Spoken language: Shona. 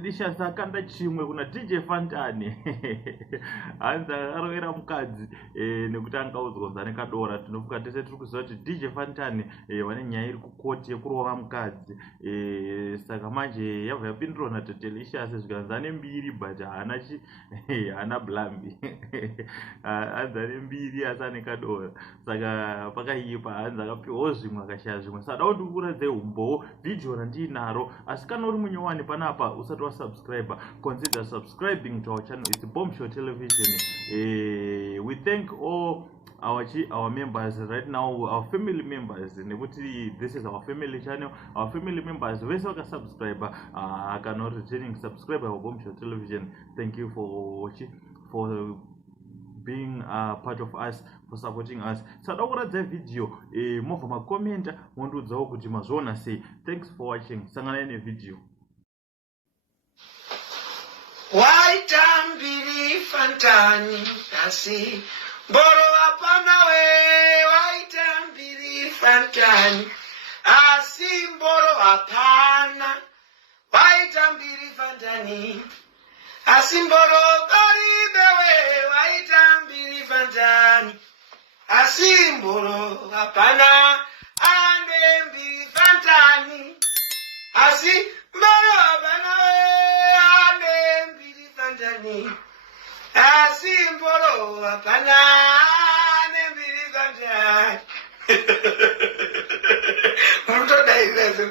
Tatelicious akanda chimwe kuna DJ Fantan Hanzi Akarova Mukadzi nekuti angaudzwa Anekadora. Tinofuka tese tiri kuziva kuti DJ Fantan vane nyaya iri kukoti yekurova mukadzi. Saka manje yabva yapindurwa naTatelicious zvikanzi ane mbiri but haana blambi. Hanzi ane mbiri asi Anekadora. Saka pakaipa Hanzi akapiwawo zvimwe akashaya zvimwe. Saka dauti kukuradze umbowo video randinaro. Asi kana uri munyowani panapa usati wasubscribe, consider subscribing to our channel. It's Bombshell Television. We thank all our members right now, our family members. This is our family channel. Our family members, we subscribe. Cannot returning subscriber of Bombshell Television. Thank you for watching, for being part of us, for supporting us. So that's the video. More from a comment. Say thanks for watching. Sangana in a video. White ambiri Fantan Hanzi Akarova we white ambiri Fantan Hanzi Akarova white ambiri Fantan Hanzi Akarova white ambiri Fantan Hanzi Akarova ambiri Fantan Hanzi Akarova Asimbolo apana nembiri Fantan. Mtoto daivezo.